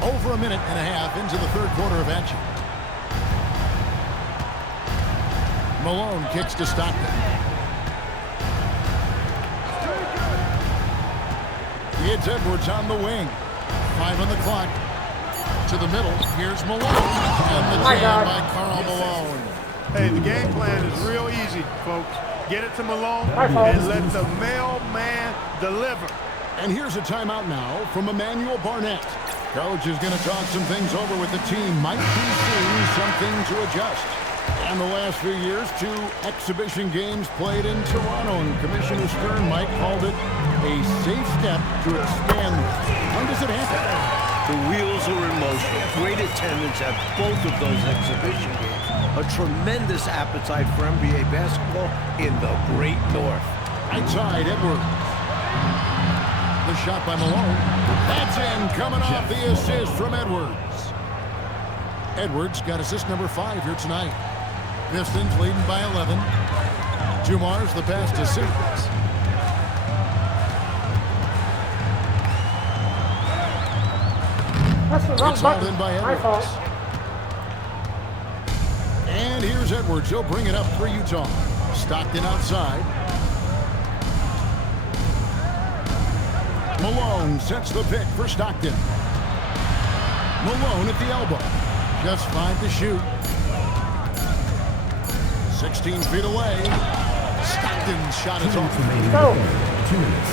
Over a minute and a half into the third quarter of action. Malone kicks to Stockton. It's Edwards on the wing. 5 on the clock. To the middle. Here's Malone. And the jam by Karl Malone. Hey, the game plan is real easy, folks. Get it to Malone and let the mailman deliver. And here's a timeout now from Emmanuel Barnett. Coach is going to talk some things over with the team. Might be seeing something to adjust. In the last few years, 2 exhibition games played in Toronto, and Commissioner Stern Mike called it a safe step to expand this. When does it happen? The wheels are in motion. Great attendance at both of those exhibition games. A tremendous appetite for NBA basketball in the Great North. Right side, Edwards. The shot by Malone. That's in, coming off the assist from Edwards. Edwards got assist number 5 here tonight. Pistons leading by 11. Dumars the pass to Simmons. That's the wrong It's all button. in by My Edwards. fault. And here's Edwards. He'll bring it up for Utah. Stockton outside. Malone sets the pick for Stockton. Malone at the elbow. Just 5 to shoot. 16 feet away. Stockton's shot is off. Go. 2 minutes.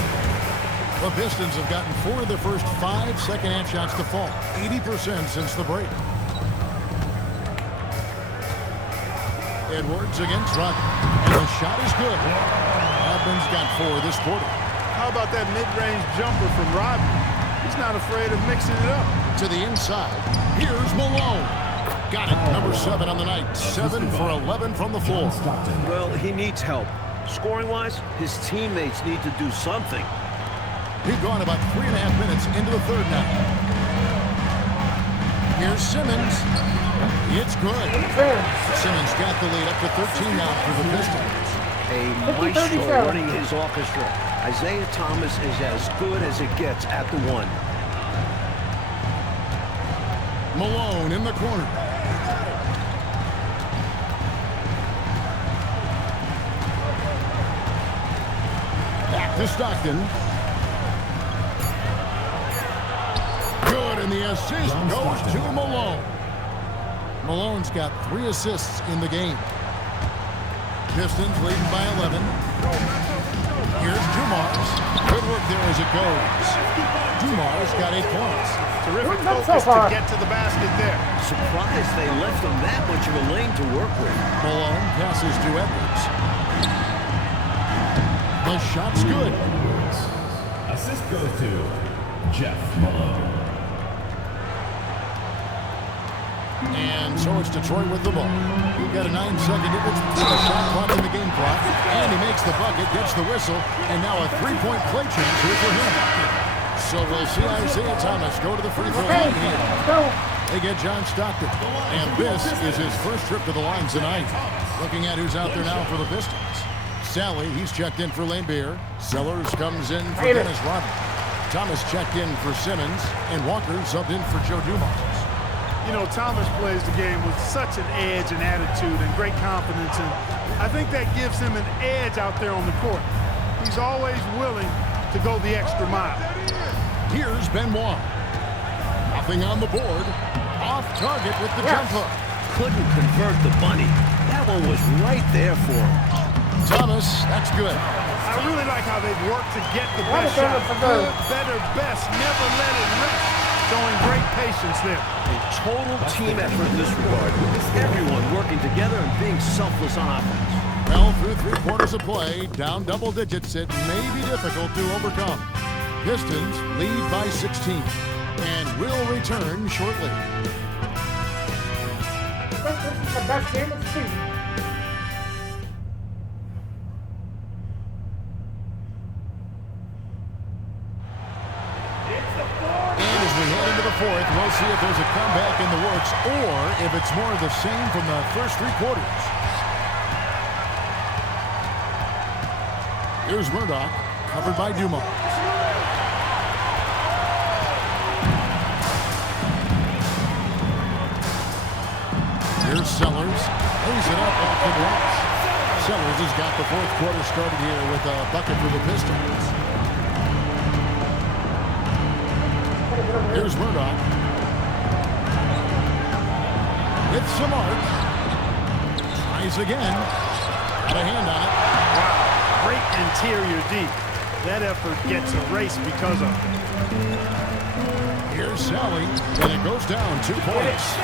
The Pistons have gotten 4 of their first 5 second-half shots to fall. 80% since the break. Edwards against Rodman. And the shot is good. Rodman's got 4 this quarter. How about that mid-range jumper from Rodman? He's not afraid of mixing it up. To the inside. Here's Malone. Got it. Number 7 on the night. 7 for 11 from the floor. Well, he needs help. Scoring-wise, his teammates need to do something. We've gone about 3.5 minutes into the third now. Here's Simmons. It's good. Simmons got the lead up to 13 now for the Pistons. A 50-37. maestro running his orchestra. Isaiah Thomas is as good as it gets at the 1. Malone in the corner. Back to Stockton. Good, and the assist goes to Malone. Malone's got 3 assists in the game. Pistons leading by 11. Here's Dumars. Good work there as it goes. Dumars got 8 points. Terrific Not so focus far. to get to the basket there. Surprised they left him that much of a lane to work with. Malone passes to Edwards. The shot's good. Assist goes to Jeff Malone. And so it's Detroit with the ball. We've got a 9-second difference between the shot clock and the game clock. And he makes the bucket, gets the whistle, and now a 3-point play chance here for him. So we'll see Isaiah Thomas go to the free throw line here. Let's go. They get John Stockton. And this is his first trip to the line tonight. Looking at who's out there now for the Pistons. Sally, he's checked in for Lane Beer. Sellers comes in for Hate it. Dennis Rodman. Thomas checked in for Simmons. And Walker subbed in for Joe Dumars. You know, Thomas plays the game with such an edge and attitude and great confidence, and I think that gives him an edge out there on the court. He's always willing to go the extra mile. Here's Benoit. Nothing on the board. Off target with the jump hook. Couldn't convert the bunny. That one was right there for him. Thomas, that's good. I really like how they've worked to get the What best a shot. difference it Good, is. better, best, never let it rest. Showing great patience there. A total team effort in this regard. Everyone working together and being selfless on offense. Well, through 3 quarters of play, down double digits, it may be difficult to overcome. Pistons lead by 16 and will return shortly. I think this is the best game of the season. And as we head into the fourth, we'll see if there's a comeback in the works or if it's more of the same from the first 3 quarters. Here's Murdoch, covered by Dumars. Here's Sellers, lays it up off the glass. Sellers has got the 4th quarter started here with a bucket for the Pistons. Here's Murdoch. With some arc. Tries again. Got a hand on it. Wow, great interior D. That effort gets erased because of it. Here's Sally, and it goes down 2 points.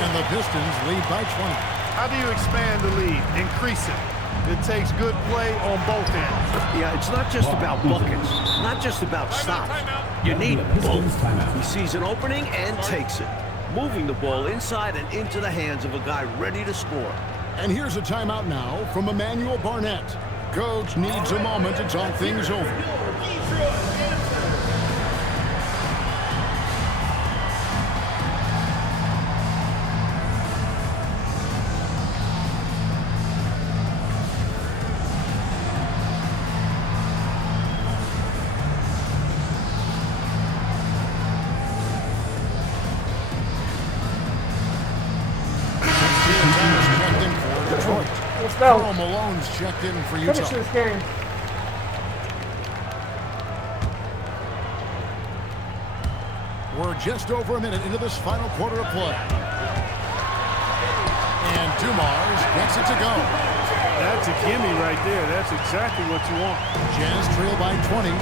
And the Pistons lead by 20. How do you expand the lead? Increase it. It takes good play on both ends. Yeah, it's not just about buckets, not just about stops. You need both. He sees an opening and takes it, moving the ball inside and into the hands of a guy ready to score. And here's a timeout now from Emmanuel Barnett. Coach needs a moment to talk things over. go. Karl Malone's checked in for Utah. Finish this game. We're just over a minute into this final quarter of play. And Dumars gets it to go. That's a gimme right there. That's exactly what you want. Jazz trail by 20.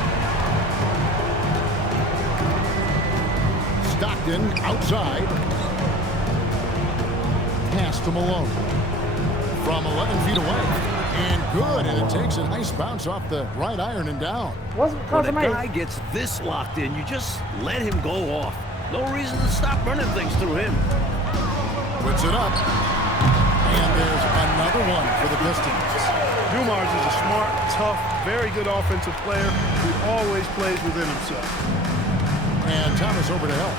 Stockton outside. Pass to Malone. From 11 feet away. And good. And it takes a nice bounce off the right iron and down. Wasn't because When of a me. guy gets this locked in, you just let him go off. No reason to stop running things through him. Puts it up. And there's another one for the Pistons. Dumars is a smart, tough, very good offensive player who always plays within himself. And Thomas over to help.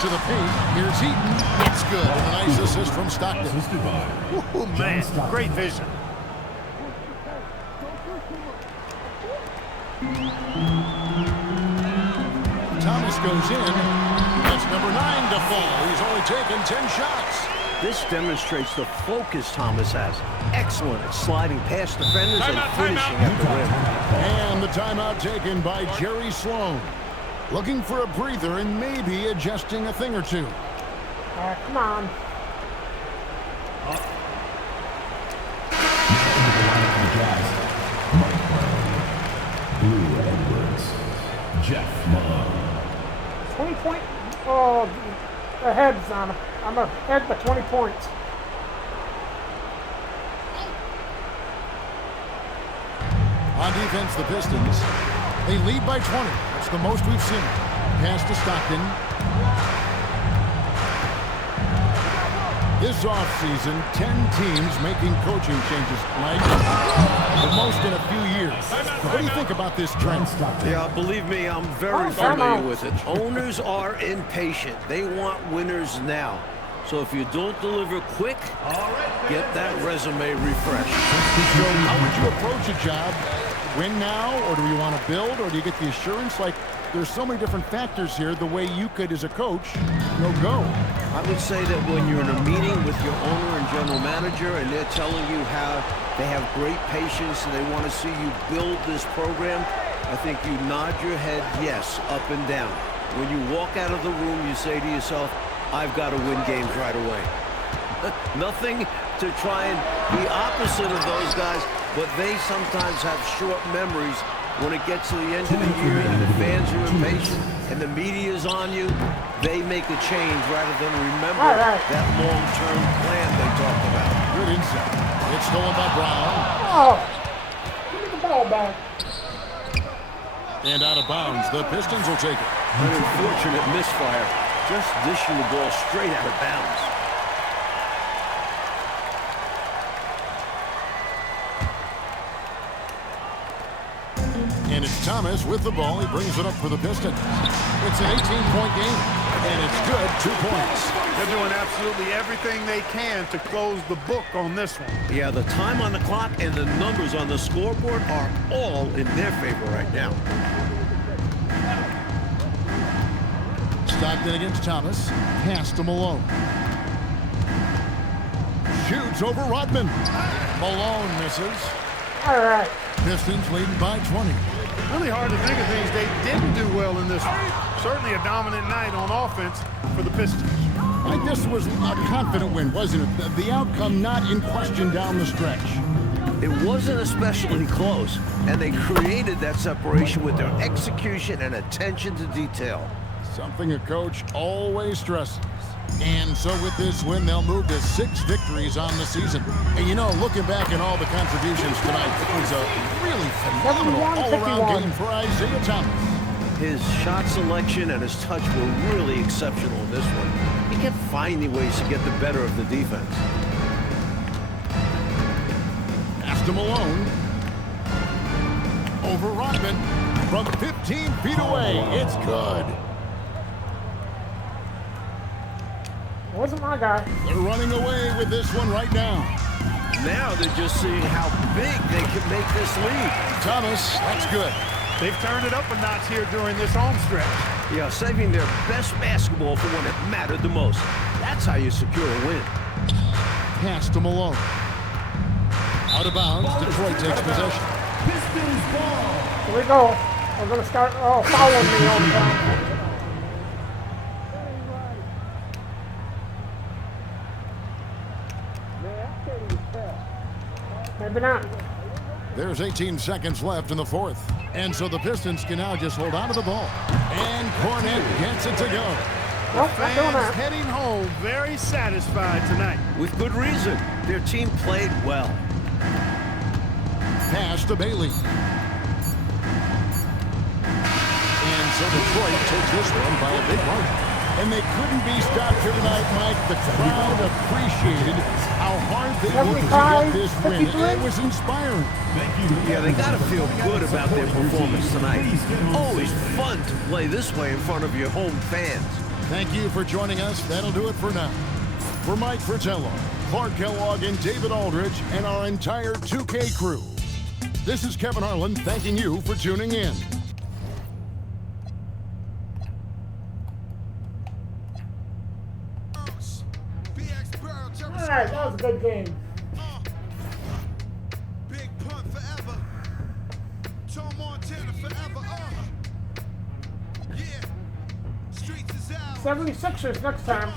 To the paint. Here's Heaton. It's good. And a nice assist from Stockton. Assisted by Oh, man, great vision. Thomas goes in. That's number 9 to fall. He's only taken 10 shots. This demonstrates the focus Thomas has. Excellent at sliding past defenders and finishing at the rim. And the timeout taken by Jerry Sloan. Looking for a breather and maybe adjusting a thing or two. Come on. Blue Edwards, Jeff Malone. 20-point. Oh, ahead's on. I'm ahead by 20 points. On defense, the Pistons. They lead by 20. That's the most we've seen. Pass to Stockton. This offseason, 10 teams making coaching changes, Mike. The most in a few years. What do you think about this trend? Yeah, believe me, I'm very familiar with it. Owners are impatient. They want winners now. So if you don't deliver quick, get that resume refreshed. So how would you approach a job? Win now, or do you want to build, or do you get the assurance? Like, there's so many different factors here, the way you could, as a coach, go. I would say that when you're in a meeting with your owner and general manager and they're telling you how they have great patience and they want to see you build this program, I think you nod your head yes, up and down. When you walk out of the room, you say to yourself, I've got to win games right away. Nothing to try and be opposite of those guys, but they sometimes have short memories. When it gets to the end of the year and the fans are impatient and the media's on you, they make a change rather than remember that long-term plan they talked about. Good insight. It's stolen by Brown. Oh, give me the ball back. And out of bounds. The Pistons will take it. An unfortunate misfire. Just dishing the ball straight out of bounds. And it's Thomas with the ball. He brings it up for the Pistons. It's an 18-point game, and it's good, 2 points. They're doing absolutely everything they can to close the book on this one. Yeah, the time on the clock and the numbers on the scoreboard are all in their favor right now. Stockton against Thomas. Pass to Malone. Shoots over Rodman. Malone misses. All right. Pistons leading by 20. Really hard to think of things they didn't do well in this one. Certainly a dominant night on offense for the Pistons. This was a confident win, wasn't it? The outcome not in question down the stretch. It wasn't especially close, and they created that separation with their execution and attention to detail. Something a coach always stresses. And so with this win, they'll move to 6 victories on the season. And you know, looking back at all the contributions tonight, it was a really phenomenal all-around game for Isaiah Thomas. His shot selection and his touch were really exceptional in this one. He kept finding ways to get the better of the defense. Pass to Malone. Over Rodman. From 15 feet away, it's good. Wasn't my guy. They're running away with this one right now. Now they're just seeing how big they can make this lead. Thomas, that's good. They've turned it up a notch here during this home stretch. Yeah, saving their best basketball for when it mattered the most. That's how you secure a win. Pass to Malone. Out of bounds, Detroit takes possession. Pistons ball. Here we go. We're going to start following me all the time. Maybe not. There's 18 seconds left in the fourth. And so the Pistons can now just hold on to the ball. And Kornet gets it to go. Nope, not doing Fans that. heading home very satisfied tonight. With good reason. Their team played well. Pass to Bailey. And so Detroit takes this one by a big margin. And they couldn't be stopped here tonight, Mike. The crowd appreciated how hard they worked to get this win. 53. It was inspiring. Yeah, they got to feel good about their performance tonight. Always fun to play this way in front of your home fans. Thank you for joining us. That'll do it for now. For Mike Fratello, Clark Kellogg, and David Aldridge, and our entire 2K crew, this is Kevin Harlan thanking you for tuning in. All right, that was a good game. Big Pun forever. Tom Montana forever. Yeah. Streets is out. 76ers next time.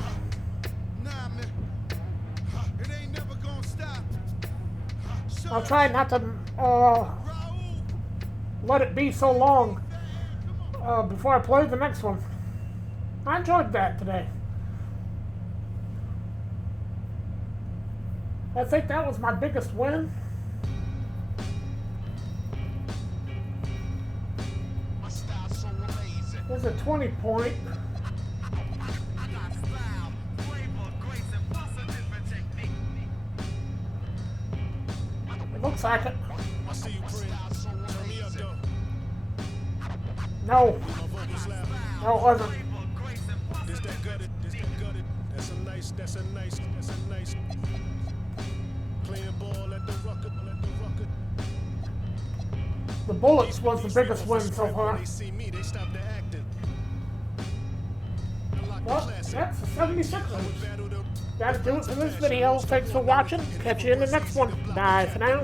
Nah, man. It ain't never gonna stop. I'll try not to Raul. let it be so long before I play the next one. I enjoyed that today. I think that was my biggest win. My style's so amazing. It was a 20-point. I got style, flavor, grace, and positive technique. It looks like it. I see you, Prince. Turn me up, though. No. My vocals loud. No, it wasn't. This that gutted, this that gutted. That's a nice. Playing ball at the rocket. The Bullets was the biggest win so far. When they see me, they stop the acting. Unlock the Well, classic. that's the 76ers. Battle the That'll do it for this video. Thanks for watching. Catch you in the next one. Bye for now.